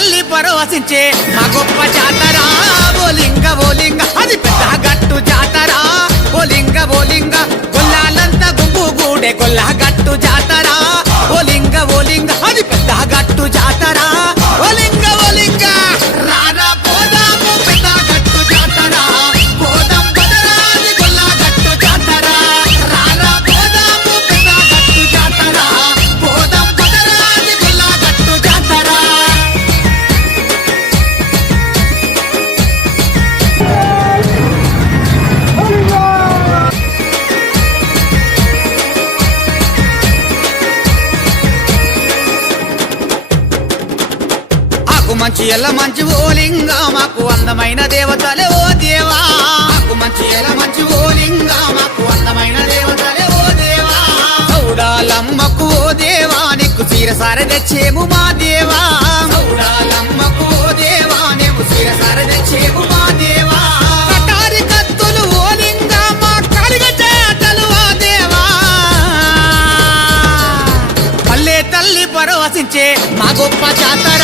తల్లి పరవశించే మా గొప్ప జాతర బోలింగ బోలింగ అది పెద్ద గట్టు జాతర బోలింగ బోలింగ గొల్లాలంతా గుంపు గూడే గొల్ల గట్టు జాతర బోలింగ బోలింగ అది పెద్ద గట్టు జాతర బోలింగ బోలింగ రారా పోదాము పెద్ద గట్టు జాతర పోదాం బదరాది గొల్ల గట్టు జాతర రారా పోదాము పెద్ద గట్టు జాతర పోదాం బదరాది గొల్ల గట్టు జాతర మంచి ఎల్ల మంచి ఓలింగా మాకు అందమైన దేవతలే ఓ దేవా మాకు మంచి ఎల్ల మంచి ఓలింగా మాకు అందమైన దేవతలే ఓ దేవా చౌడాలమ్మకు ఓ దేవా నీకు చీరసారె తెచ్చేము మా దేవా చౌడాలమ్మకు ఓ దేవా నీకు చీరసారె తెచ్చేము మా దేవా కటారి కత్తులు ఓలింగా మా కలిగ చేతలు ఓ దేవా పల్లె తల్లి పరవశించే మా గొప్ప జాతర